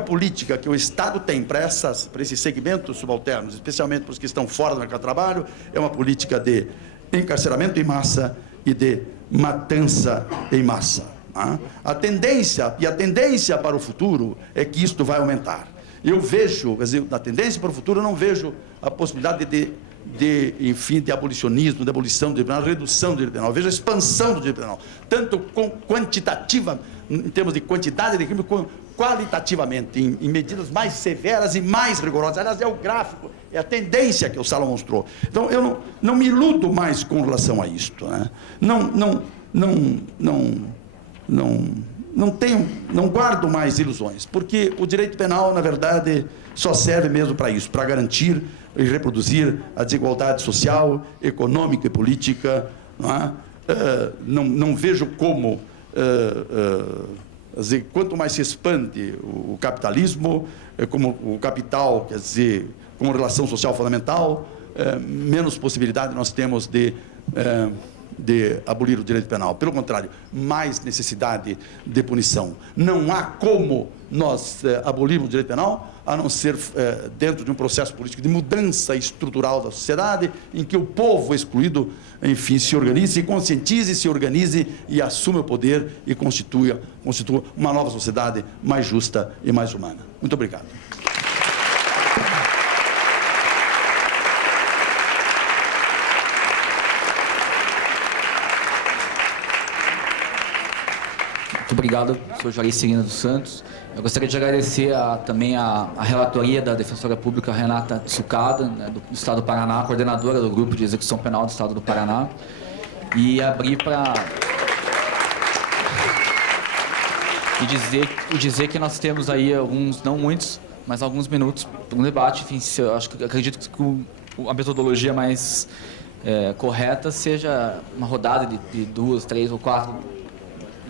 política que o Estado tem para esses segmentos subalternos, especialmente para os que estão fora do mercado de trabalho, é uma política de encarceramento em massa e de matança em massa. A tendência para o futuro é que isto vai aumentar. Eu vejo, quer dizer, na tendência para o futuro, eu não vejo a possibilidade enfim, de abolicionismo, de abolição do direito penal, redução do direito penal. Eu vejo a expansão do direito penal, tanto quantitativa, em termos de quantidade de crime, como qualitativamente, em medidas mais severas e mais rigorosas. Aliás, é o gráfico, é a tendência que o Sala mostrou. Então, eu não me iludo mais com relação a isto, né? Não guardo mais ilusões, porque o direito penal, na verdade, só serve mesmo para isso, para garantir e reproduzir a desigualdade social, econômica e política. Não vejo como, dizer, quanto mais se expande o capitalismo, como o capital, quer dizer, como relação social fundamental, menos possibilidade nós temos de abolir o direito penal. Pelo contrário, mais necessidade de punição. Não há como nós abolirmos o direito penal, a não ser dentro de um processo político de mudança estrutural da sociedade, em que o povo excluído, enfim, se organize, se conscientize, se organize e assuma o poder e constitua uma nova sociedade mais justa e mais humana. Muito obrigado. Muito obrigado, sou Juarez Cirino dos Santos. Eu gostaria de agradecer também a relatoria da Defensora Pública Renata Tsucada, né, do Estado do Paraná, coordenadora do Grupo de Execução Penal do Estado do Paraná, e abrir para... E dizer que nós temos aí alguns, não muitos, mas alguns minutos para um debate. Enfim, acredito que a metodologia mais correta seja uma rodada de 2, 3 ou 4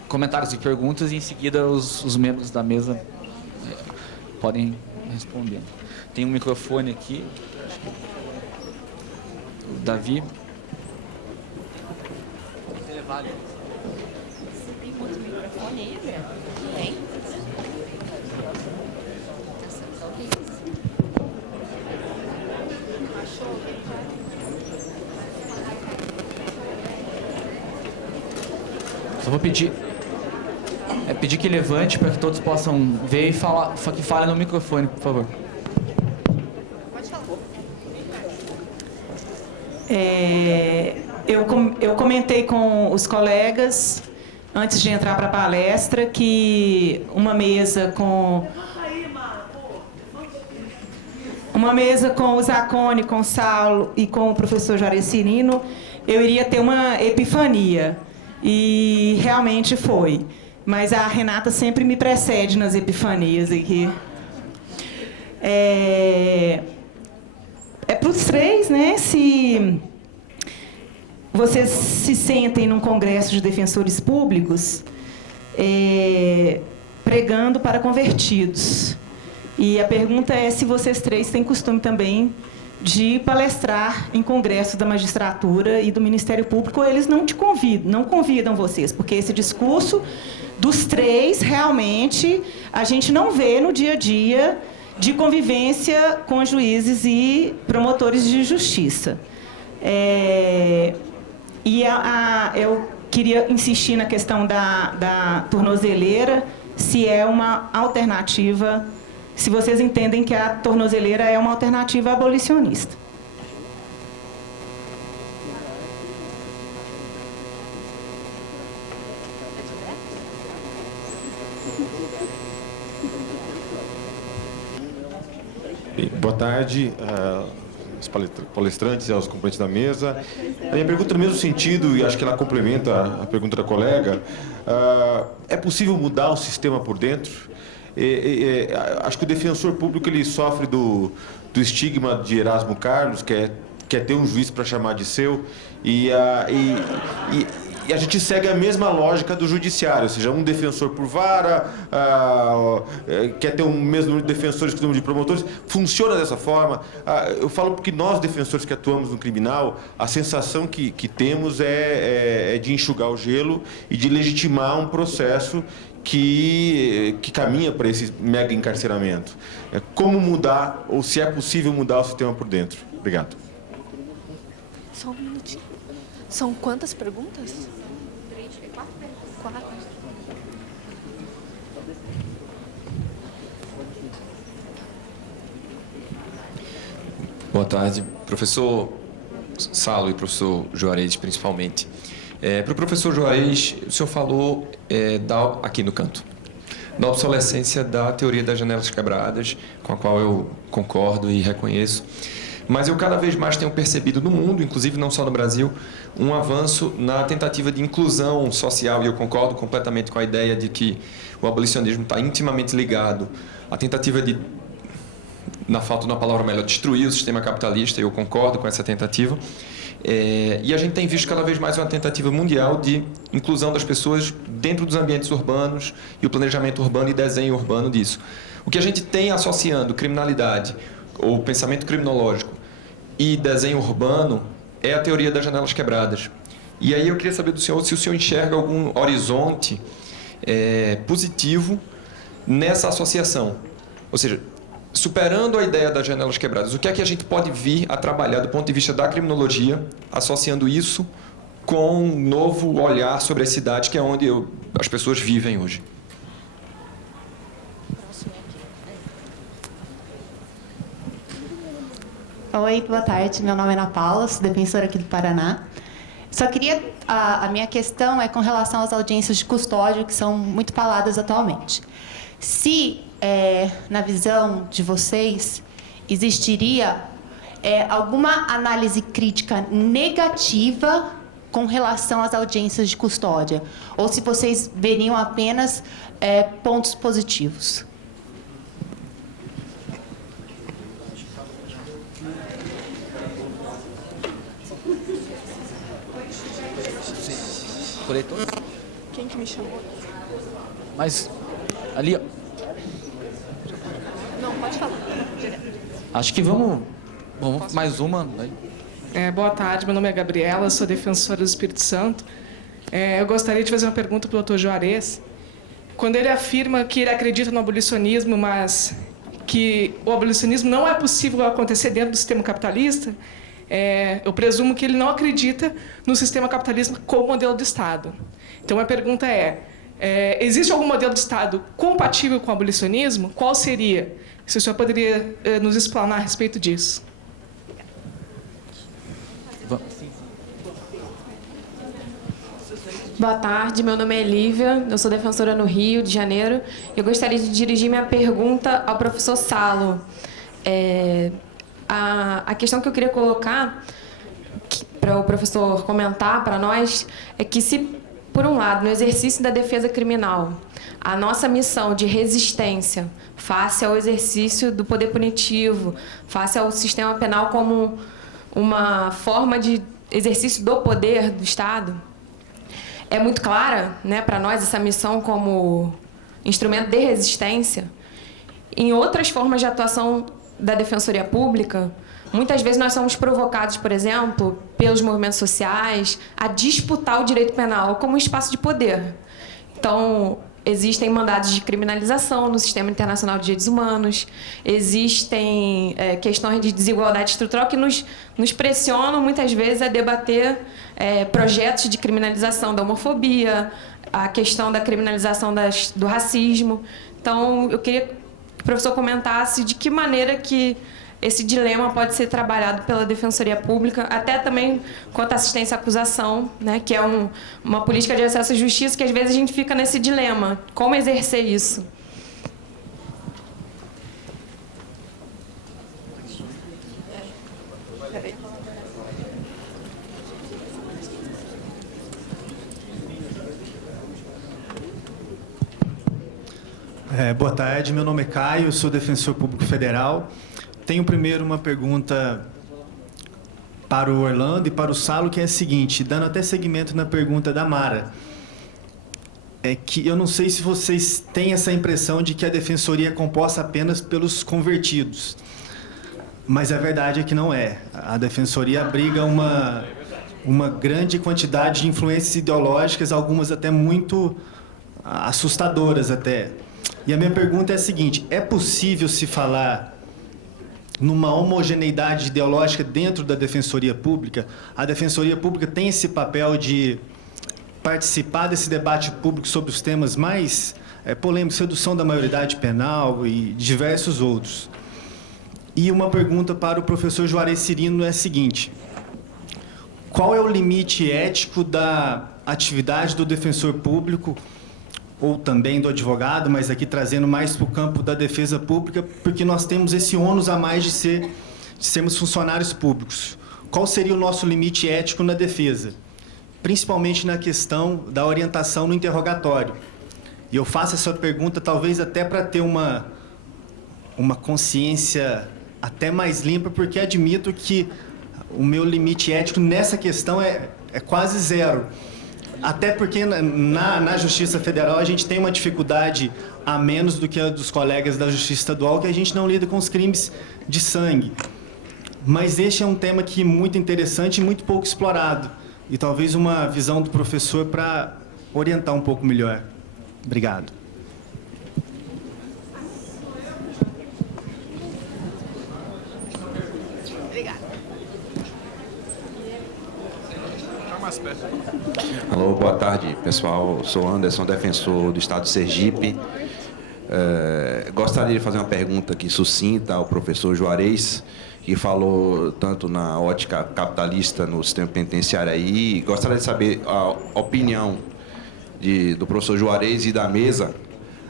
comentários e perguntas, e em seguida os membros da mesa podem responder. Tem um microfone aqui. O Davi. Você tem outro microfone aí, velho? Tem? Só vou pedir que levante para que todos possam ver e que fale no microfone, por favor. Pode falar. Eu comentei com os colegas, antes de entrar para a palestra, que uma mesa com o Zacconi, com o Saulo e com o professor Juarez Cirino, eu iria ter uma epifania. E realmente foi. Mas a Renata sempre me precede nas epifanias aqui. É para os três, né? Se vocês se sentem num congresso de defensores públicos, pregando para convertidos. E a pergunta é se vocês três têm costume também de palestrar em congresso da magistratura e do Ministério Público, ou eles não convidam vocês, porque esse discurso dos três, realmente, a gente não vê no dia a dia de convivência com juízes e promotores de justiça. Eu queria insistir na questão da tornozeleira, se é uma alternativa, se vocês entendem que a tornozeleira é uma alternativa abolicionista. Boa tarde aos palestrantes e aos componentes da mesa. A minha pergunta no mesmo sentido, e acho que ela complementa a pergunta da colega, é possível mudar o sistema por dentro? Acho que o defensor público ele sofre do estigma de Erasmo Carlos, que é ter um juiz para chamar de seu, e a gente segue a mesma lógica do judiciário, ou seja, um defensor por vara, quer ter o mesmo número de defensores que o número de promotores, funciona dessa forma. Eu falo porque nós, defensores que atuamos no criminal, a sensação que temos é de enxugar o gelo e de legitimar um processo que caminha para esse mega encarceramento. Como mudar, ou se é possível mudar o sistema por dentro? Obrigado. Só um minutinho. São quantas perguntas? 4. Boa tarde, professor Salo e professor Juarez, principalmente. Para o professor Juarez, o senhor falou aqui no canto, da obsolescência da teoria das janelas quebradas, com a qual eu concordo e reconheço. Mas eu cada vez mais tenho percebido no mundo, inclusive não só no Brasil, um avanço na tentativa de inclusão social, e eu concordo completamente com a ideia de que o abolicionismo está intimamente ligado à tentativa de, na falta de uma palavra melhor, destruir o sistema capitalista, e eu concordo com essa tentativa. E a gente tem visto cada vez mais uma tentativa mundial de inclusão das pessoas dentro dos ambientes urbanos e o planejamento urbano e desenho urbano disso. O que a gente tem associando criminalidade, ou pensamento criminológico, e desenho urbano é a teoria das janelas quebradas. E aí eu queria saber do senhor se o senhor enxerga algum horizonte positivo nessa associação. Ou seja, superando a ideia das janelas quebradas, o que é que a gente pode vir a trabalhar do ponto de vista da criminologia, associando isso com um novo olhar sobre a cidade, que é onde as pessoas vivem hoje? Oi, boa tarde. Meu nome é Ana Paula, sou defensora aqui do Paraná. Só queria... A minha questão é com relação às audiências de custódia, que são muito faladas atualmente. Se, na visão de vocês, existiria alguma análise crítica negativa com relação às audiências de custódia? Ou se vocês veriam apenas pontos positivos? Quem que me chamou? Mas ali, ó, Não, pode falar. acho que vamos mais uma. Né? Boa tarde, meu nome é Gabriela, sou defensora do Espírito Santo. Eu gostaria de fazer uma pergunta para o Dr. Juarez. Quando ele afirma que ele acredita no abolicionismo, mas que o abolicionismo não é possível acontecer dentro do sistema capitalista, eu presumo que ele não acredita no sistema capitalista como modelo de Estado. Então, a pergunta existe algum modelo de Estado compatível com o abolicionismo? Qual seria? Se o senhor poderia nos explanar a respeito disso. Boa tarde, meu nome é Lívia, eu sou defensora no Rio de Janeiro. Eu gostaria de dirigir minha pergunta ao professor Salo. A questão que eu queria colocar para o professor comentar para nós é que, se, por um lado, no exercício da defesa criminal, a nossa missão de resistência face ao exercício do poder punitivo, face ao sistema penal como uma forma de exercício do poder do Estado, é muito clara, né, para nós, essa missão como instrumento de resistência. Em outras formas de atuação da Defensoria Pública, muitas vezes nós somos provocados, por exemplo, pelos movimentos sociais a disputar o direito penal como um espaço de poder. Então, existem mandados de criminalização no Sistema Internacional de Direitos Humanos, existem questões de desigualdade estrutural que nos pressionam, muitas vezes, a debater projetos de criminalização da homofobia, a questão da criminalização do racismo. Então, eu queria que o professor comentasse de que maneira que esse dilema pode ser trabalhado pela Defensoria Pública, até também quanto à assistência à acusação, né, que é uma política de acesso à justiça que às vezes a gente fica nesse dilema. Como exercer isso? Boa tarde, meu nome é Caio, sou defensor público federal. Tenho primeiro uma pergunta para o Orlando e para o Salo, que é a seguinte, dando até seguimento na pergunta da Mara. É que eu não sei se vocês têm essa impressão de que a defensoria é composta apenas pelos convertidos, mas a verdade é que não é. A defensoria abriga uma grande quantidade de influências ideológicas, algumas até muito assustadoras até. E a minha pergunta é a seguinte: é possível se falar numa homogeneidade ideológica dentro da Defensoria Pública? A Defensoria Pública tem esse papel de participar desse debate público sobre os temas mais polêmicos, redução da maioridade penal e diversos outros. E uma pergunta para o professor Juarez Cirino é a seguinte: qual é o limite ético da atividade do defensor público, ou também do advogado, mas aqui trazendo mais para o campo da defesa pública, porque nós temos esse ônus a mais de sermos funcionários públicos. Qual seria o nosso limite ético na defesa? Principalmente na questão da orientação no interrogatório. E eu faço essa pergunta talvez até para ter uma consciência até mais limpa, porque admito que o meu limite ético nessa questão é quase zero. Até porque na Justiça Federal a gente tem uma dificuldade a menos do que a dos colegas da Justiça Estadual, que a gente não lida com os crimes de sangue. Mas este é um tema que é muito interessante e muito pouco explorado. E talvez uma visão do professor para orientar um pouco melhor. Obrigado. Alô, boa tarde, pessoal. Sou Anderson, defensor do Estado de Sergipe. Gostaria de fazer uma pergunta aqui sucinta ao professor Juarez, que falou tanto na ótica capitalista no sistema penitenciário aí. Gostaria de saber a opinião do professor Juarez e da mesa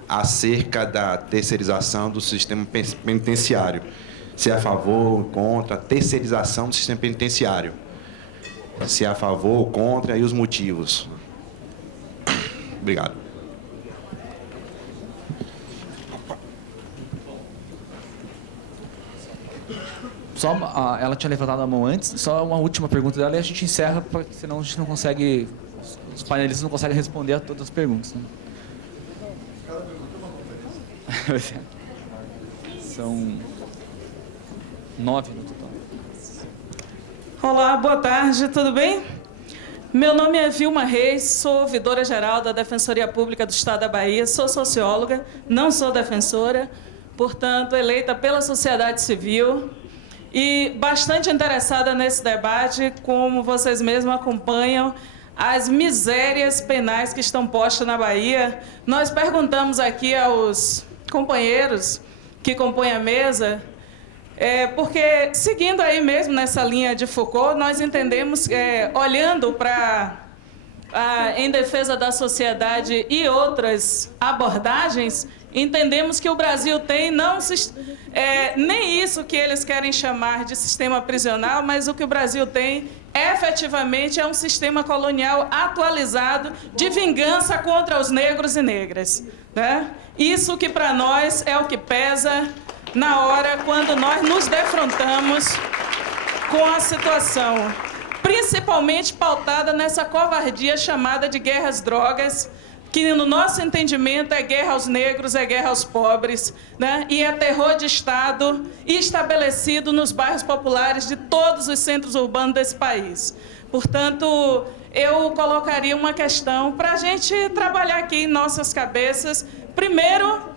acerca da terceirização do sistema penitenciário. Se é a favor ou contra a terceirização do sistema penitenciário. Se é a favor ou contra e os motivos. Obrigado. Ela tinha levantado a mão antes, só uma última pergunta dela e a gente encerra, porque senão a gente não consegue, os panelistas não conseguem responder a todas as perguntas. Né? São 9 no total. Olá, boa tarde, tudo bem? Meu nome é Vilma Reis, sou ouvidora-geral da Defensoria Pública do Estado da Bahia, sou socióloga, não sou defensora, portanto, eleita pela sociedade civil e bastante interessada nesse debate, como vocês mesmos acompanham as misérias penais que estão postas na Bahia. Nós perguntamos aqui aos companheiros que compõem a mesa, porque, seguindo aí mesmo nessa linha de Foucault, nós entendemos, olhando para em defesa da sociedade e outras abordagens, entendemos que o Brasil tem nem isso que eles querem chamar de sistema prisional, mas o que o Brasil tem efetivamente é um sistema colonial atualizado de vingança contra os negros e negras. Né? Isso que para nós é o que pesa na hora quando nós nos defrontamos com a situação, principalmente pautada nessa covardia chamada de guerra às drogas, que no nosso entendimento é guerra aos negros, é guerra aos pobres, né? E é terror de Estado estabelecido nos bairros populares de todos os centros urbanos desse país. Portanto, eu colocaria uma questão para a gente trabalhar aqui em nossas cabeças. Primeiro,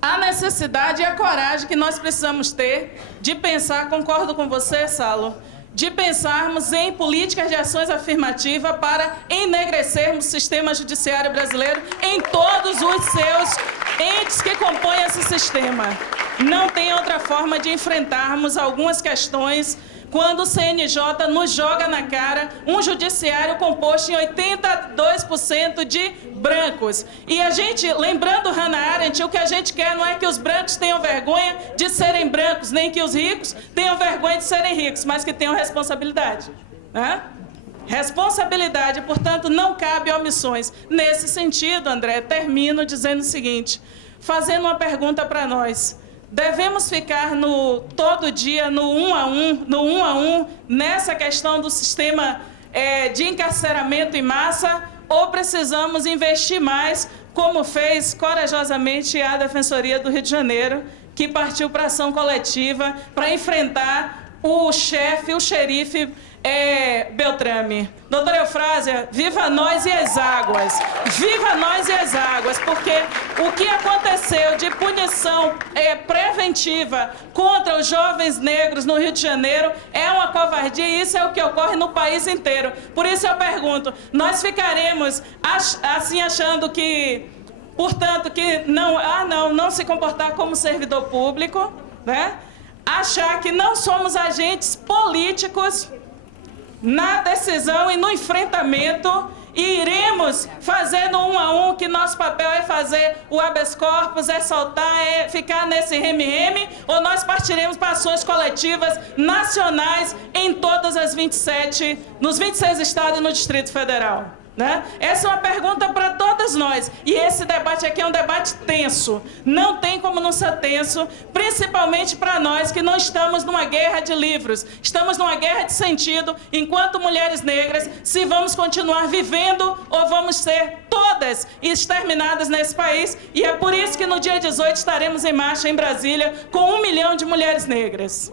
a necessidade e a coragem que nós precisamos ter de pensar, concordo com você, Salo, de pensarmos em políticas de ações afirmativas para enegrecermos o sistema judiciário brasileiro em todos os seus entes que compõem esse sistema. Não tem outra forma de enfrentarmos algumas questões quando o CNJ nos joga na cara um judiciário composto em 82% de brancos. E a gente, lembrando Hannah Arendt, o que a gente quer não é que os brancos tenham vergonha de serem brancos, nem que os ricos tenham vergonha de serem ricos, mas que tenham responsabilidade. Né? Responsabilidade, portanto, não cabe omissões. Nesse sentido, André, termino dizendo o seguinte, fazendo uma pergunta para nós. Devemos ficar todo dia no 1 a 1, nessa questão do sistema de encarceramento em massa, ou precisamos investir mais, como fez corajosamente a Defensoria do Rio de Janeiro, que partiu para ação coletiva para enfrentar o chefe, o xerife Beltrame. Doutora Eufrásia, viva nós e as águas. Viva nós e as águas, porque o que aconteceu de punição preventiva contra os jovens negros no Rio de Janeiro é uma covardia e isso é o que ocorre no país inteiro. Por isso eu pergunto, nós ficaremos assim achando que, portanto, que não se comportar como servidor público, né? Achar que não somos agentes políticos na decisão e no enfrentamento e iremos fazer no 1 a 1, que nosso papel é fazer o habeas corpus, é soltar, é ficar nesse reme-reme, ou nós partiremos para ações coletivas nacionais em todas as 27, nos 26 estados e no Distrito Federal. Né? Essa é uma pergunta para todas nós. E esse debate aqui é um debate tenso. Não tem como não ser tenso, principalmente para nós que não estamos numa guerra de livros. Estamos numa guerra de sentido, enquanto mulheres negras, se vamos continuar vivendo ou vamos ser todas exterminadas nesse país. E é por isso que no dia 18 estaremos em marcha em Brasília com 1 milhão de mulheres negras.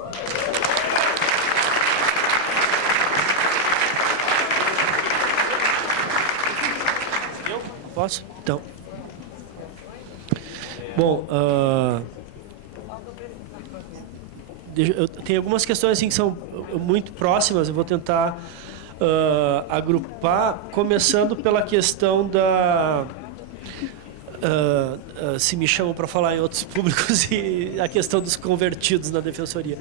Posso? Então. Bom, eu tenho algumas questões assim, que são muito próximas, eu vou tentar agrupar, começando pela questão da... se me chamam para falar em outros públicos, e a questão dos convertidos na defensoria.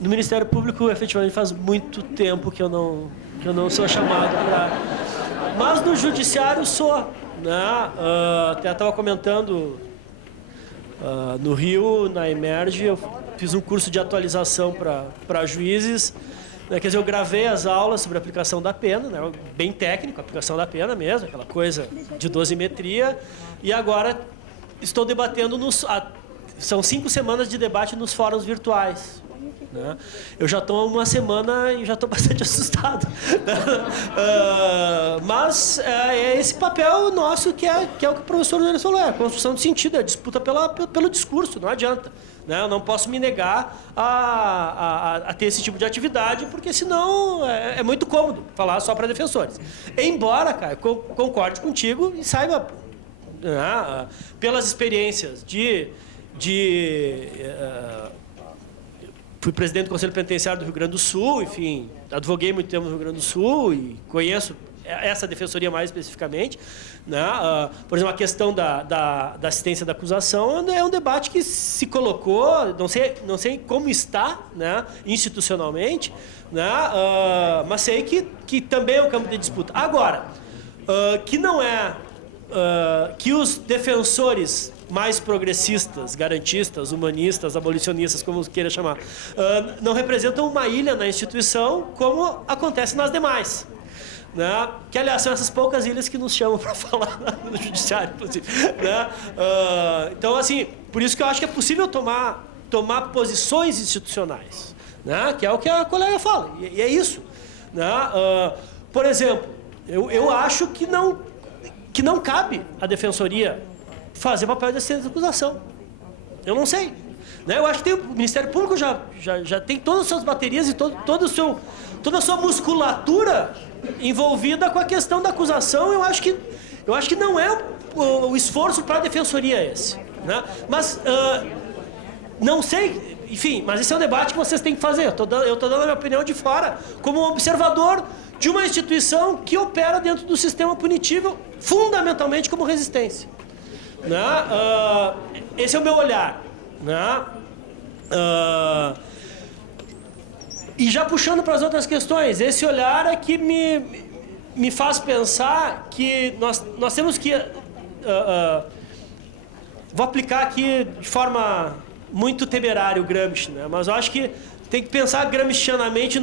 No Ministério Público, efetivamente, faz muito tempo que eu não sou chamado para... Mas no Judiciário sou, né? Até estava comentando, no Rio, na Emerge, eu fiz um curso de atualização para juízes, né? Quer dizer, eu gravei as aulas sobre a aplicação da pena, né? Bem técnico, a aplicação da pena mesmo, aquela coisa de dosimetria, e agora estou debatendo, são 5 semanas de debate nos fóruns virtuais. Né? Eu já estou há 1 semana e já estou bastante assustado. Mas é esse papel nosso que é o que o professor Nunes falou, é a construção de sentido, é a disputa pelo discurso, não adianta. Né? Eu não posso me negar a ter esse tipo de atividade, porque senão é muito cômodo falar só para defensores. Embora, cara, concorde contigo e saiba, pelas experiências fui presidente do Conselho Penitenciário do Rio Grande do Sul, enfim, advoguei muito tempo no Rio Grande do Sul e conheço essa defensoria mais especificamente. Né? Por exemplo, a questão da assistência da acusação é um debate que se colocou, não sei como está, né, institucionalmente, né, mas sei que também é um campo de disputa. Agora, que não é... que os defensores mais progressistas, garantistas, humanistas, abolicionistas, como queira chamar, não representam uma ilha na instituição como acontece nas demais. Né? Que, aliás, são essas poucas ilhas que nos chamam para falar no Judiciário, inclusive. Né? Então, assim, por isso que eu acho que é possível tomar posições institucionais, né? Que é o que a colega fala, e é isso. Né? Por exemplo, eu acho que não cabe à defensoria fazer papel de assistência de acusação. Eu não sei. Né? Eu acho que o Ministério Público já tem todas as suas baterias e toda a sua musculatura envolvida com a questão da acusação. Eu acho que não é o esforço para a defensoria esse. Né? Mas não sei, enfim, mas esse é um debate que vocês têm que fazer. Eu estou dando a minha opinião de fora, como um observador de uma instituição que opera dentro do sistema punitivo, fundamentalmente como resistência. Né? Esse é o meu olhar. Né? E já puxando para as outras questões, esse olhar é que me faz pensar que nós temos que... vou aplicar aqui de forma muito temerária o Gramsci, né? Mas eu acho que tem que pensar gramscianamente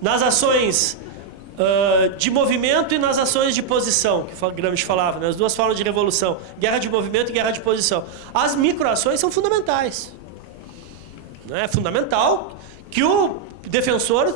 nas ações de movimento e nas ações de posição, que o Gramsci falava, né? As duas formas de revolução, guerra de movimento e guerra de posição. As microações são fundamentais. É fundamental que o defensor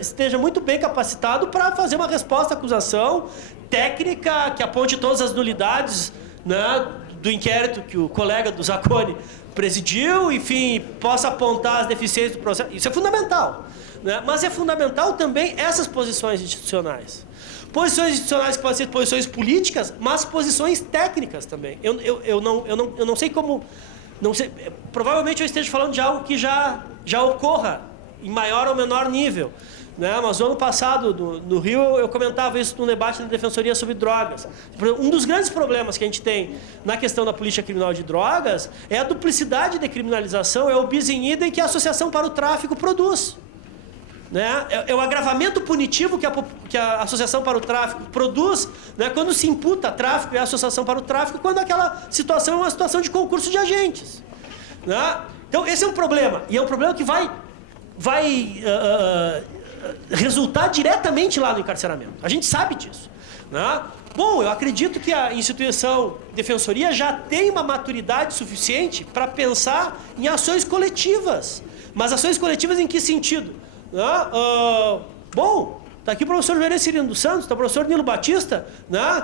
esteja muito bem capacitado para fazer uma resposta à acusação técnica que aponte todas as nulidades, né, do inquérito que o colega do Zacconi presidiu, enfim, possa apontar as deficiências do processo. Isso é fundamental, né? Mas é fundamental também essas posições institucionais. Posições institucionais que podem ser posições políticas, mas posições técnicas também. Eu não sei como... Não sei, provavelmente eu esteja falando de algo que já ocorra em maior ou menor nível, né? Mas no ano passado, no Rio, eu comentava isso no debate da Defensoria sobre drogas. Um dos grandes problemas que a gente tem na questão da política criminal de drogas é a duplicidade de criminalização, é o bis in idem que a Associação para o Tráfico produz. Né? É o agravamento punitivo que a Associação para o Tráfico produz, né? Quando se imputa tráfico e a Associação para o Tráfico, quando aquela situação é uma situação de concurso de agentes. Né? Então, esse é um problema. E é um problema que vai resultar diretamente lá no encarceramento. A gente sabe disso. Né? Bom, eu acredito que a instituição Defensoria já tem uma maturidade suficiente para pensar em ações coletivas. Mas ações coletivas em que sentido? Bom, está aqui o professor Juarez Cirino dos Santos, está o professor Nilo Batista, né,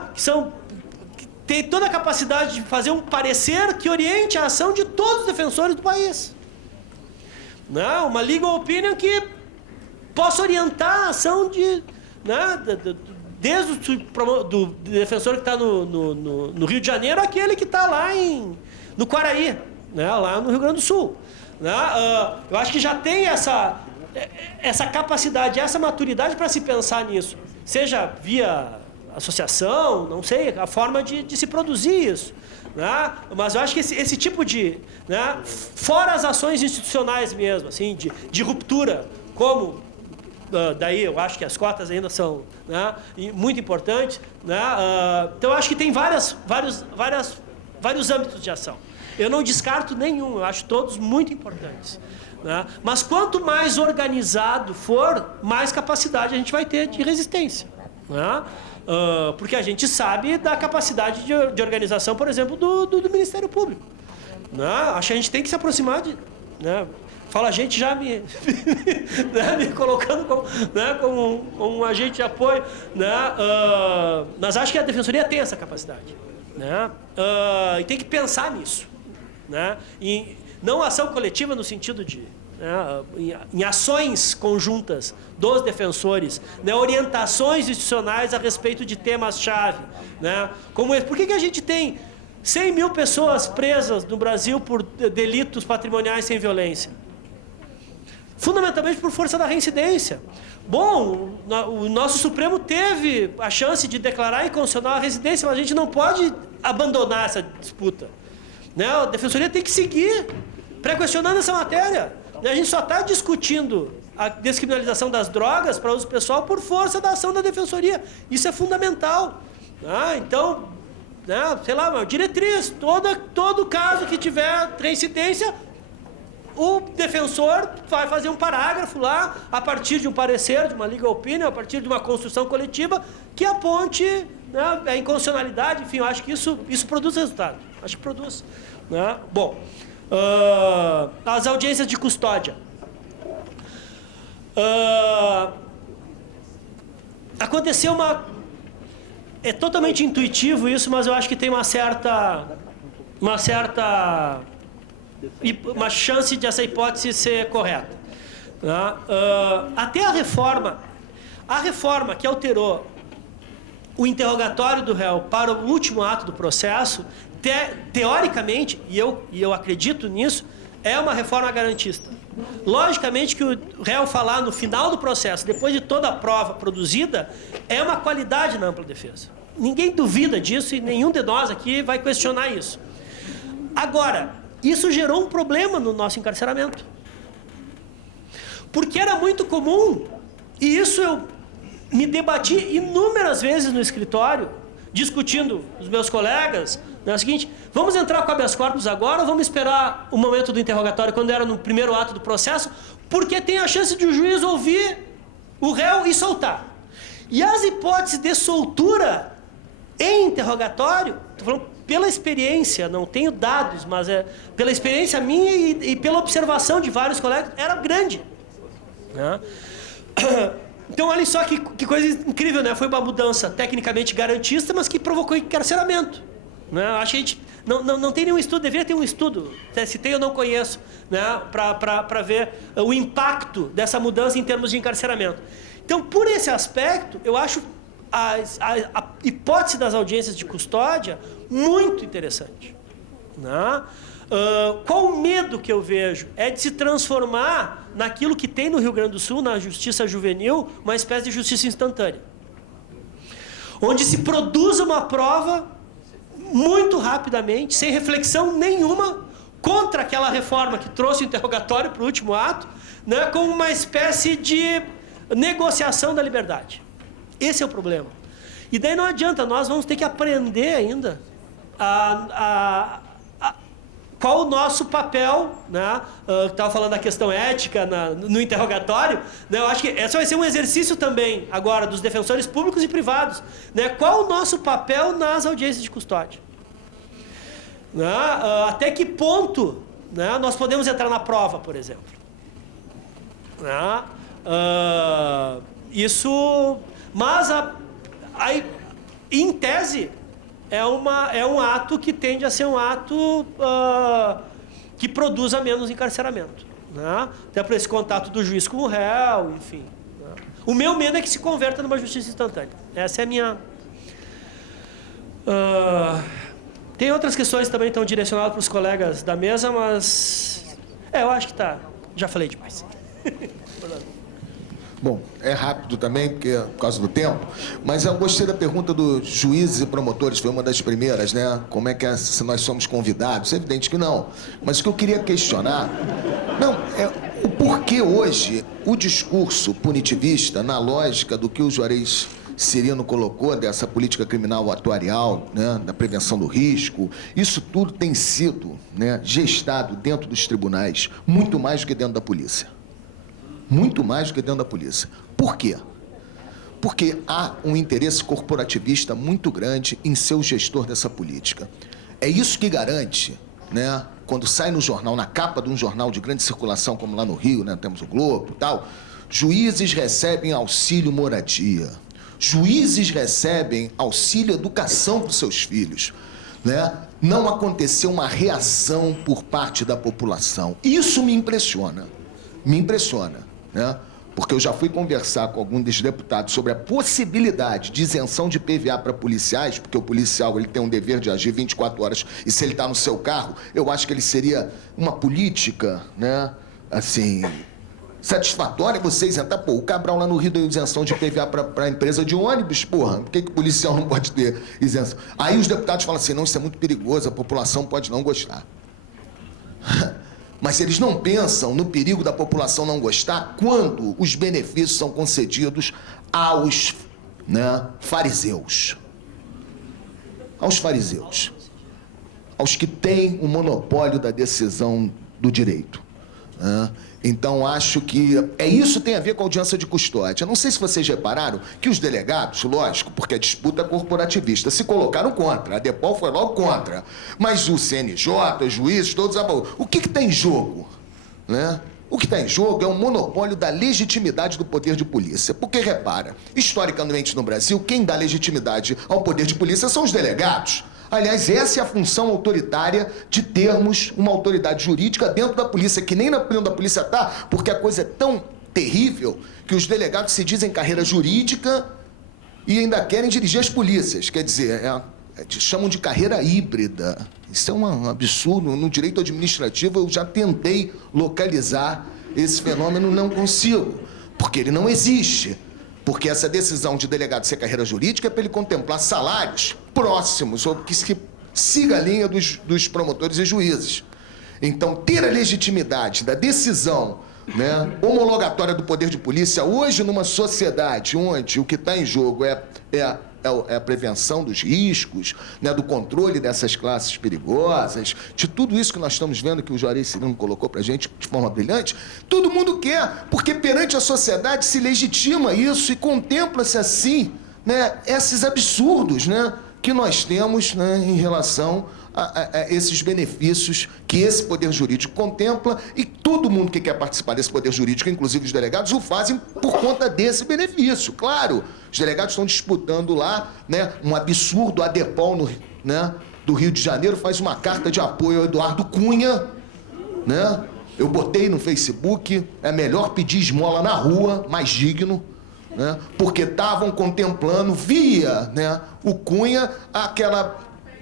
que tem toda a capacidade de fazer um parecer que oriente a ação de todos os defensores do país. Né, uma legal opinion que possa orientar a ação desde do defensor que está no Rio de Janeiro àquele que está lá no Quaraí, né, lá no Rio Grande do Sul. Né, eu acho que já tem essa capacidade, essa maturidade para se pensar nisso, seja via associação, não sei, a forma de se produzir isso. Né? Mas eu acho que esse tipo de... Né, fora as ações institucionais mesmo, assim, de ruptura, como... daí eu acho que as cotas ainda são, né, muito importantes. Né? Então eu acho que tem vários âmbitos de ação. Eu não descarto nenhum, eu acho todos muito importantes. Né? Mas quanto mais organizado for, mais capacidade a gente vai ter de resistência. Né? Porque a gente sabe da capacidade de organização, por exemplo, do Ministério Público. Né? Acho que a gente tem que se aproximar de... Né? Fala a gente já me colocando como um agente de apoio. Né? Mas acho que a Defensoria tem essa capacidade. Né? E tem que pensar nisso. Né? Não ação coletiva no sentido de... em ações conjuntas dos defensores, né? Orientações institucionais a respeito de temas-chave. Né? Como esse. Por que a gente tem 100 mil pessoas presas no Brasil por delitos patrimoniais sem violência? Fundamentalmente por força da reincidência. Bom, o nosso Supremo teve a chance de declarar inconstitucional a residência, mas a gente não pode abandonar essa disputa. Né? A Defensoria tem que seguir pré-questionando essa matéria. A gente só está discutindo a descriminalização das drogas para uso pessoal por força da ação da Defensoria. Isso é fundamental. Então, sei lá, uma diretriz, todo caso que tiver reincidência, o defensor vai fazer um parágrafo lá, a partir de um parecer, de uma legal opinion, a partir de uma construção coletiva, que aponte, né, a inconstitucionalidade. Enfim, eu acho que isso produz resultado. Acho que produz. Né? Bom, as audiências de custódia. Aconteceu é totalmente intuitivo isso, mas eu acho que tem uma chance de essa hipótese ser correta. Né? Até a reforma que alterou o interrogatório do réu para o último ato do processo, teoricamente, e eu acredito nisso, é uma reforma garantista. Logicamente que o réu falar no final do processo, depois de toda a prova produzida, é uma qualidade na ampla defesa. Ninguém duvida disso e nenhum de nós aqui vai questionar isso. Agora, isso gerou um problema no nosso encarceramento. Porque era muito comum, e isso eu me debati inúmeras vezes no escritório, discutindo com os meus colegas, é o seguinte: vamos entrar com habeas corpus agora ou vamos esperar o momento do interrogatório, quando era no primeiro ato do processo, porque tem a chance de o juiz ouvir o réu e soltar. E as hipóteses de soltura em interrogatório, estou falando pela experiência, não tenho dados, mas pela experiência minha e pela observação de vários colegas, era grande. Né? Então, olha só que coisa incrível, né? Foi uma mudança tecnicamente garantista, mas que provocou encarceramento. Né? Acho que a gente não tem nenhum estudo, deveria ter um estudo, se tem eu não conheço, né? Para ver o impacto dessa mudança em termos de encarceramento. Então, por esse aspecto, eu acho a hipótese das audiências de custódia muito interessante. Né? Qual o medo que eu vejo? É de se transformar naquilo que tem no Rio Grande do Sul, na justiça juvenil, uma espécie de justiça instantânea. Onde se produz uma prova muito rapidamente, sem reflexão nenhuma, contra aquela reforma que trouxe o interrogatório para o último ato, né, como uma espécie de negociação da liberdade. Esse é o problema. E daí não adianta, nós vamos ter que aprender ainda qual o nosso papel, né? Estava falando da questão ética no interrogatório, né? Eu acho que esse vai ser um exercício também, agora, dos defensores públicos e privados. Né? Qual o nosso papel nas audiências de custódia? Né? Até que ponto, né, nós podemos entrar na prova, por exemplo? Né? Mas, em tese, é um ato que tende a ser um ato que produza menos encarceramento. Né? Até por esse contato do juiz com o réu, enfim. Né? O meu medo é que se converta numa justiça instantânea. Essa é a minha... tem outras questões também que estão direcionadas para os colegas da mesa, mas... eu acho que tá. Já falei demais. Bom, é rápido também, porque por causa do tempo, mas eu gostei da pergunta dos juízes e promotores, foi uma das primeiras, né? Como é que é se nós somos convidados? É evidente que não. Mas o que eu queria questionar, o porquê hoje o discurso punitivista, na lógica do que o Juarez Cirino colocou, dessa política criminal atuarial, né, da prevenção do risco, isso tudo tem sido, né, gestado dentro dos tribunais, muito mais do que dentro da polícia. Muito mais do que dentro da polícia. Por quê? Porque há um interesse corporativista muito grande em ser o gestor dessa política. É isso que garante, né, quando sai no jornal, na capa de um jornal de grande circulação, como lá no Rio, né, temos o Globo e tal, juízes recebem auxílio moradia, juízes recebem auxílio educação para os seus filhos, né? Não aconteceu uma reação por parte da população. Isso me impressiona. Me impressiona. Né? Porque eu já fui conversar com algum dos deputados sobre a possibilidade de isenção de PVA para policiais, porque o policial ele tem um dever de agir 24 horas e se ele está no seu carro, eu acho que ele seria uma política, né, assim, satisfatória você isentar. Pô, o Cabral lá no Rio deu isenção de PVA para a empresa de ônibus, porra, por que o policial não pode ter isenção? Aí os deputados falam assim, não, isso é muito perigoso, a população pode não gostar. Mas eles não pensam no perigo da população não gostar quando os benefícios são concedidos aos, né, fariseus. Aos fariseus. Aos que têm o monopólio da decisão do direito. Né? Então, acho que isso tem a ver com a audiência de custódia. Não sei se vocês repararam que os delegados, lógico, porque a disputa corporativista, se colocaram contra. A DEPOL foi logo contra. Mas o CNJ, os juízes, todos... O que está em jogo? Né? O que está em jogo é o monopólio da legitimidade do poder de polícia. Porque, repara, historicamente no Brasil, quem dá legitimidade ao poder de polícia são os delegados. Aliás, essa é a função autoritária de termos uma autoridade jurídica dentro da polícia, que nem dentro da polícia está, porque a coisa é tão terrível que os delegados se dizem carreira jurídica e ainda querem dirigir as polícias. Quer dizer, chamam de carreira híbrida. Isso é um absurdo. No direito administrativo, eu já tentei localizar esse fenômeno, não consigo, porque ele não existe. Porque essa decisão de delegado ser carreira jurídica é para ele contemplar salários próximos, ou que se siga a linha dos promotores e juízes. Então, ter a legitimidade da decisão, né, homologatória do poder de polícia, hoje numa sociedade onde o que está em jogo é a prevenção dos riscos, né, do controle dessas classes perigosas, de tudo isso que nós estamos vendo, que o Juarez Cirino colocou para a gente de forma brilhante, todo mundo quer, porque perante a sociedade se legitima isso e contempla-se assim, né, esses absurdos, né, que nós temos, né, em relação a esses benefícios que esse poder jurídico contempla, e todo mundo que quer participar desse poder jurídico, inclusive os delegados, o fazem por conta desse benefício. Claro, os delegados estão disputando lá, né, um absurdo, a DEPOL, né, do Rio de Janeiro faz uma carta de apoio ao Eduardo Cunha, né? Eu botei no Facebook, é melhor pedir esmola na rua, mais digno, né? Porque estavam contemplando, via, né, o Cunha, aquela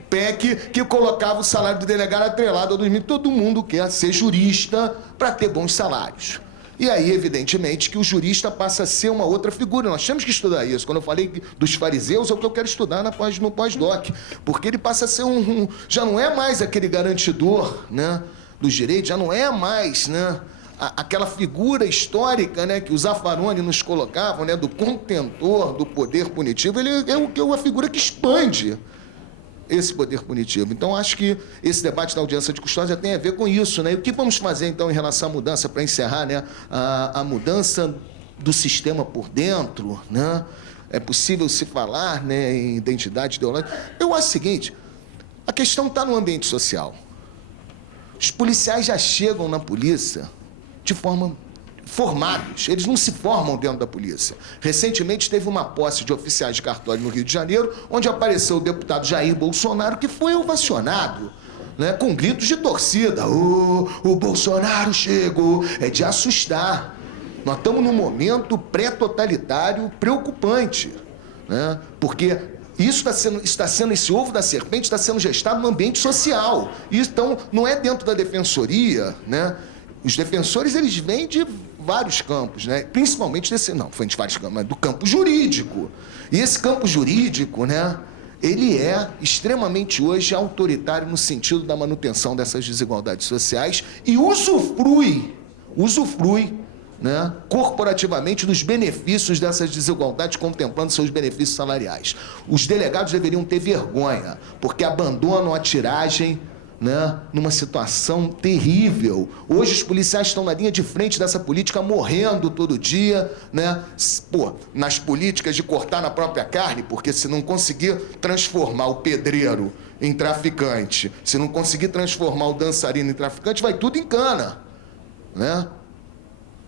PEC que colocava o salário do delegado atrelado ao 2000. Todo mundo quer ser jurista para ter bons salários. E aí, evidentemente, que o jurista passa a ser uma outra figura. Nós temos que estudar isso. Quando eu falei dos fariseus, é o que eu quero estudar no pós-doc. Porque ele passa a ser já não é mais aquele garantidor, né, dos direitos, já não é mais, né, aquela figura histórica, né, que os Zaffaroni nos colocavam, né, do contentor do poder punitivo. Ele é uma figura que expande esse poder punitivo. Então, acho que esse debate da audiência de custódia tem a ver com isso, né? E o que vamos fazer, então, em relação à mudança, para encerrar, né? A mudança do sistema por dentro, né? É possível se falar, né, em identidade ideológica? Eu acho o seguinte, a questão está no ambiente social. Os policiais já chegam na polícia de forma formados, eles não se formam dentro da polícia. Recentemente teve uma posse de oficiais de cartório no Rio de Janeiro, onde apareceu o deputado Jair Bolsonaro, que foi ovacionado, né, com gritos de torcida. O Bolsonaro chegou, é de assustar. Nós estamos num momento pré-totalitário preocupante, né, porque isso está sendo, esse ovo da serpente está sendo gestado no ambiente social. Então, não é dentro da defensoria, né? Os defensores, eles vêm de vários campos, né? Principalmente foi de vários campos, mas do campo jurídico. E esse campo jurídico, né, ele é extremamente hoje autoritário no sentido da manutenção dessas desigualdades sociais e usufrui, né, corporativamente dos benefícios dessas desigualdades, contemplando seus benefícios salariais. Os delegados deveriam ter vergonha, porque abandonam a tiragem, né, numa situação terrível. Hoje os policiais estão na linha de frente dessa política, morrendo todo dia, né? Pô, nas políticas de cortar na própria carne, porque se não conseguir transformar o pedreiro em traficante, se não conseguir transformar o dançarino em traficante, vai tudo em cana, né?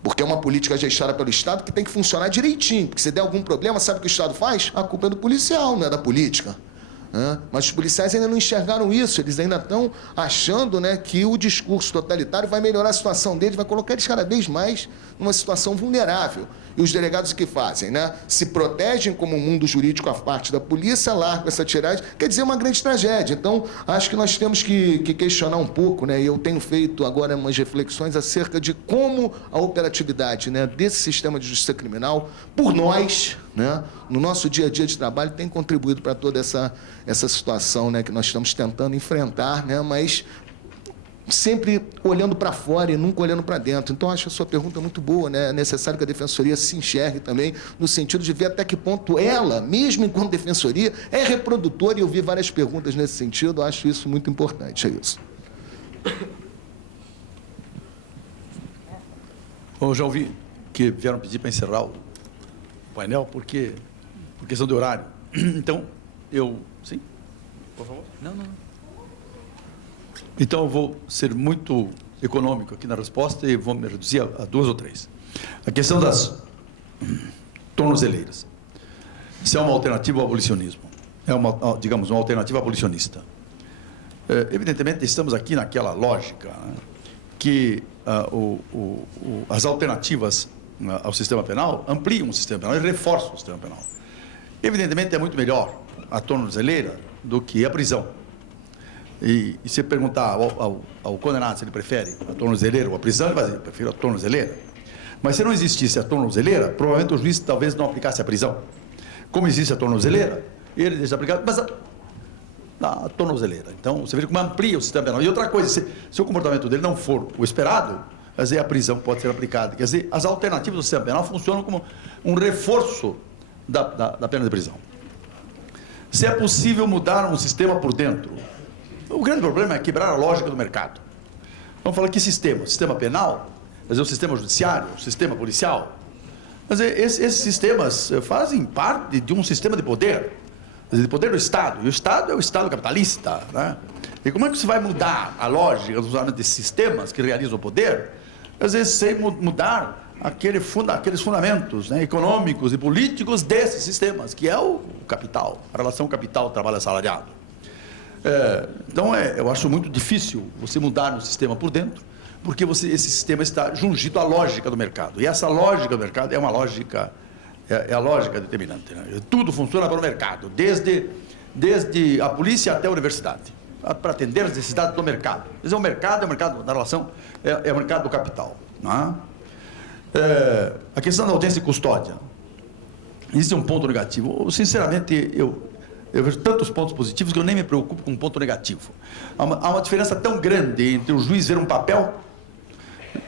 Porque é uma política gestada pelo Estado que tem que funcionar direitinho, porque se der algum problema, sabe o que o Estado faz? A culpa é do policial, não é da política. Mas os policiais ainda não enxergaram isso, eles ainda estão achando, né, que o discurso totalitário vai melhorar a situação deles, vai colocar eles cada vez mais numa situação vulnerável. E os delegados o que fazem, né? Se protegem como um mundo jurídico à parte da polícia, largam essa tiragem, quer dizer, uma grande tragédia. Então, acho que nós temos que questionar um pouco, né? E eu tenho feito agora umas reflexões acerca de como a operatividade, né, desse sistema de justiça criminal, por nós, né, no nosso dia a dia de trabalho, tem contribuído para toda essa situação, né, que nós estamos tentando enfrentar, né, mas sempre olhando para fora e nunca olhando para dentro. Então, acho a sua pergunta muito boa, né? É necessário que a defensoria se enxergue também no sentido de ver até que ponto ela, mesmo enquanto defensoria, é reprodutora, e eu vi várias perguntas nesse sentido, acho isso muito importante, é isso. Eu já ouvi que vieram pedir para encerrar o painel, por questão de horário. Então, sim? Por favor. Não. Então, eu vou ser muito econômico aqui na resposta e vou me reduzir a 2 ou 3. A questão das tornozeleiras. Isso é uma alternativa ao abolicionismo. É digamos, uma alternativa abolicionista. Evidentemente, estamos aqui naquela lógica, né, que as alternativas ao sistema penal ampliam o sistema penal e reforçam o sistema penal. Evidentemente, é muito melhor a tornozeleira do que a prisão. E se perguntar ao condenado se ele prefere a tornozeleira ou a prisão, ele vai dizer, eu prefiro a tornozeleira. Mas se não existisse a tornozeleira, provavelmente o juiz talvez não aplicasse a prisão. Como existe a tornozeleira, ele deixa aplicado, mas a tornozeleira. Então, você vê como amplia o sistema penal. E outra coisa, se o comportamento dele não for o esperado, quer dizer, a prisão pode ser aplicada. Quer dizer, as alternativas do sistema penal funcionam como um reforço da pena de prisão. Se é possível mudar um sistema por dentro, o grande problema é quebrar a lógica do mercado. Vamos falar que sistema? O sistema penal, quer dizer, o sistema judiciário, o sistema policial. Quer dizer, esses sistemas fazem parte de um sistema de poder, quer dizer, de poder do Estado. E o Estado é o Estado capitalista, né? E como é que você vai mudar a lógica do funcionamento desses sistemas que realizam o poder? Quer dizer, sem mudar aqueles fundamentos, né, econômicos e políticos desses sistemas, que é o capital, a relação capital-trabalho assalariado. Então, eu acho muito difícil você mudar um sistema por dentro, porque esse sistema está jungido à lógica do mercado. E essa lógica do mercado é uma lógica, é a lógica determinante, né? Tudo funciona para o mercado, desde a polícia até a universidade, para atender as necessidades do mercado. Quer dizer, o mercado é o mercado da relação, é o mercado do capital. Né? A questão da audiência e custódia. Existe um ponto negativo. Sinceramente, eu vejo tantos pontos positivos que eu nem me preocupo com um ponto negativo. Há uma diferença tão grande entre o juiz ver um papel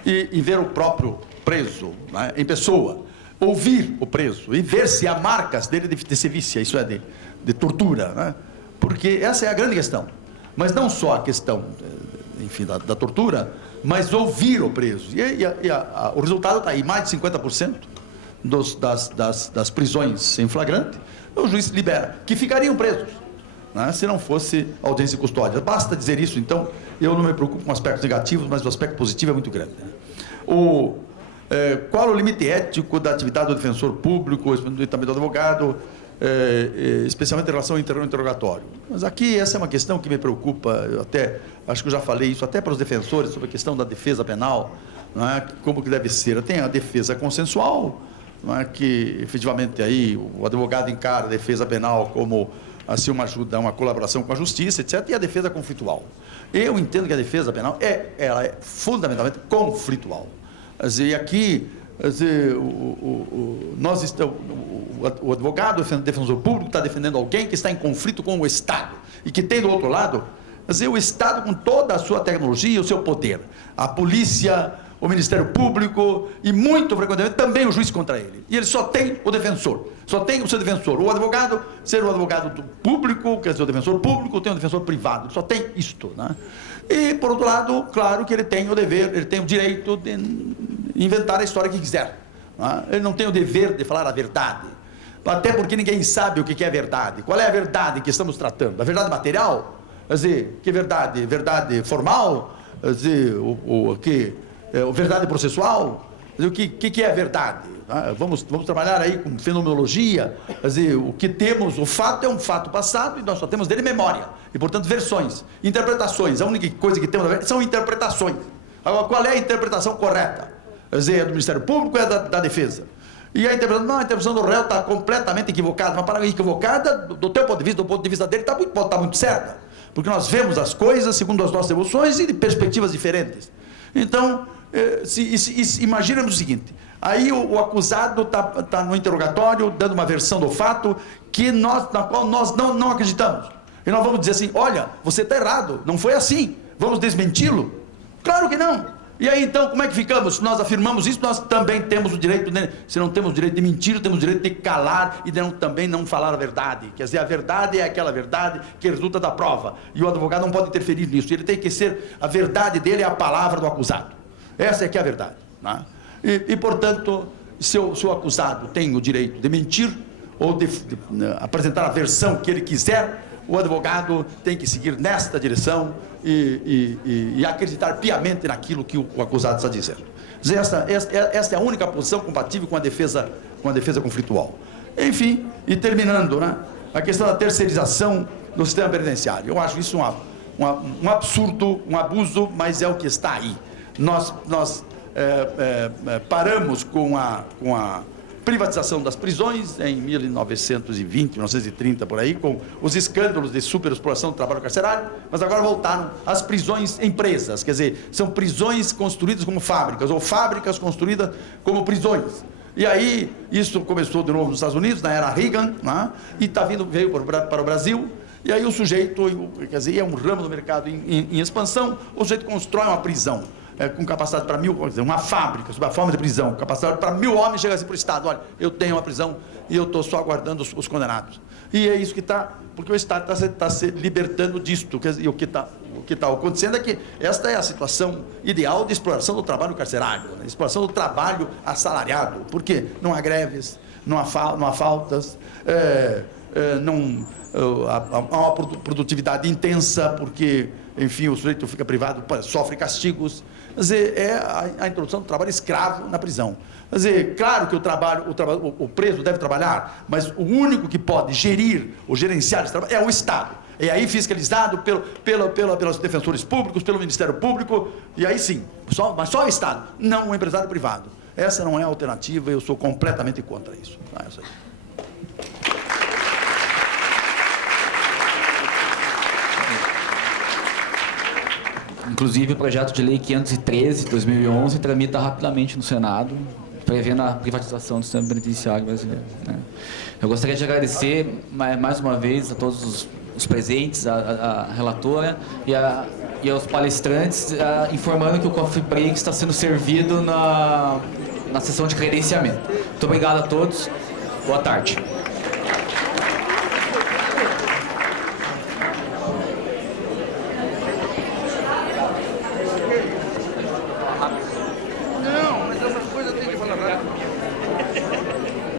e ver o próprio preso, né, em pessoa, ouvir o preso e ver se há marcas dele de sevícia, isso é, de tortura, né? Porque essa é a grande questão. Mas não só a questão, enfim, da tortura, mas ouvir o preso. O resultado está aí, mais de 50% das prisões em flagrante, o juiz libera, que ficariam presos, né, se não fosse audiência e custódia. Basta dizer isso, então, eu não me preocupo com aspectos negativos, mas o aspecto positivo é muito grande. Né? Qual o limite ético da atividade do defensor público e também do advogado, especialmente em relação ao interrogatório? Mas aqui essa é uma questão que me preocupa, eu até acho que eu já falei isso até para os defensores, sobre a questão da defesa penal, né, como que deve ser. Tem a defesa consensual, né, que efetivamente aí o advogado encara a defesa penal como assim, uma ajuda, uma colaboração com a justiça, etc., e a defesa conflitual. Eu entendo que a defesa penal ela é fundamentalmente conflitual. E aqui, o advogado, o defensor público está defendendo alguém que está em conflito com o Estado e que tem do outro lado, o Estado com toda a sua tecnologia e o seu poder, a polícia, o Ministério Público e, muito frequentemente, também o juiz contra ele. E ele só tem o defensor, só tem o seu defensor. O advogado, ser o advogado público, quer dizer, o defensor público, tem o defensor privado, só tem isto, né? E, por outro lado, claro que ele tem o dever, ele tem o direito de inventar a história que quiser, né? Ele não tem o dever de falar a verdade, até porque ninguém sabe o que é verdade. Qual é a verdade que estamos tratando? A verdade material? Quer dizer, que verdade? Verdade formal? Quer dizer, verdade processual? O que é a verdade? Vamos trabalhar aí com fenomenologia. Quer dizer, o que temos, o fato é um fato passado e nós só temos dele memória. E, portanto, versões, interpretações. A única coisa que temos são interpretações. Agora, qual é a interpretação correta? Quer dizer, é do Ministério Público ou é da Defesa? E a interpretação do réu está completamente equivocada. Uma palavra equivocada, do teu ponto de vista, do ponto de vista dele, pode estar muito certa. Porque nós vemos as coisas segundo as nossas emoções e de perspectivas diferentes. Então, imaginemos o seguinte, aí o acusado está no interrogatório dando uma versão do fato na qual nós não acreditamos. E nós vamos dizer assim, olha, você está errado, não foi assim, vamos desmenti-lo? Claro que não. E aí então, como é que ficamos? Se nós afirmamos isso, nós também temos o direito, se não temos o direito de mentir, temos o direito de calar e também não falar a verdade. Quer dizer, a verdade é aquela verdade que resulta da prova. E o advogado não pode interferir nisso, ele tem que ser, a verdade dele é a palavra do acusado. Essa é que é a verdade, né? E portanto, se o acusado tem o direito de mentir ou de apresentar a versão que ele quiser, o advogado tem que seguir nesta direção e acreditar piamente naquilo que o acusado está dizendo. Esta é a única posição compatível com a defesa conflitual. Enfim, e terminando, né, a questão da terceirização do sistema penitenciário. Eu acho isso um absurdo, um abuso, mas é o que está aí. Nós paramos com a privatização das prisões em 1920, 1930, por aí, com os escândalos de superexploração do trabalho carcerário, mas agora voltaram as prisões empresas, quer dizer, são prisões construídas como fábricas, ou fábricas construídas como prisões. E aí, isso começou de novo nos Estados Unidos, na era Reagan, né? E veio para o Brasil, e aí o sujeito, quer dizer, é um ramo do mercado em expansão, o sujeito constrói uma prisão, com capacidade para 1.000, quer dizer, uma fábrica, sob a forma de prisão, capacidade para 1.000 homens, chega assim para o Estado, olha, eu tenho uma prisão e eu estou só aguardando os condenados. E é isso que está, porque o Estado está se libertando disto, e o que está acontecendo é que esta é a situação ideal de exploração do trabalho carcerário, né? Exploração do trabalho assalariado, porque não há greves, não há faltas, há uma produtividade intensa, porque, enfim, o sujeito fica privado, sofre castigos. Quer dizer, é a introdução do trabalho escravo na prisão. Quer dizer, claro que o preso deve trabalhar, mas o único que pode gerir ou gerenciar esse trabalho é o Estado. E aí fiscalizado pelos defensores públicos, pelo Ministério Público, e aí sim, mas só o Estado, não o empresário privado. Essa não é a alternativa, eu sou completamente contra isso. É isso aí. Inclusive, o projeto de lei 513 de 2011 tramita rapidamente no Senado, prevendo a privatização do sistema penitenciário brasileiro, né? Eu gostaria de agradecer mais uma vez a todos os presentes, a relatora e aos palestrantes, informando que o coffee break está sendo servido na sessão de credenciamento. Muito obrigado a todos. Boa tarde.